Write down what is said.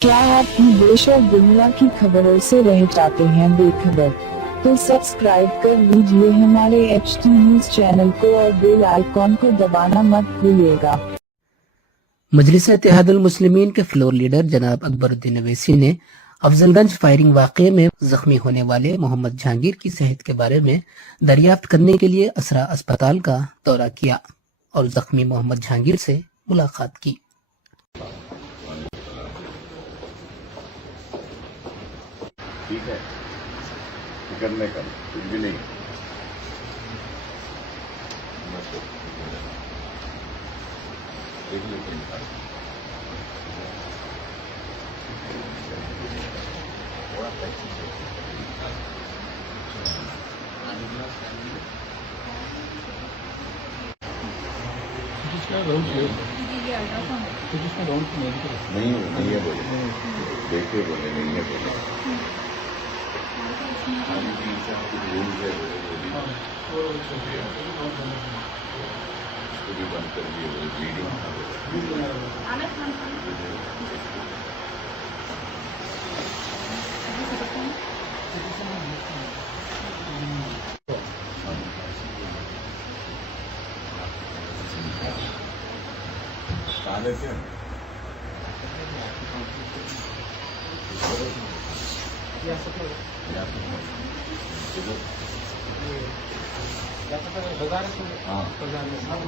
क्या आप देश और दुनिया की खबरों से रह जाते हैं बेखबर? तो सब्सक्राइब कर लीजिए हमारे HT न्यूज चैनल को और बेल आइकॉन को दबाना मत भूलिएगा। मजलिस-ए-इत्तेहादुल मुस्लिमीन के फ्लोर लीडर जनाब अकबरुद्दीन अवैसी ने अफजलगंज फायरिंग वाक़े में जख्मी होने वाले मोहम्मद जहांगीर की सेहत के बारे में दरियाफ्त करने के लिए असरा अस्पताल का दौरा किया और जख्मी मोहम्मद जहांगीर से मुलाकात की। ठीक है, फिक्र नहीं कर, कुछ भी नहीं। नहीं है बोले, देखिए बोले नहीं है बोले। उसको भी बंद कर दिए बोले, ब्लीडिंग। कहाँ रहते हैं? हाँ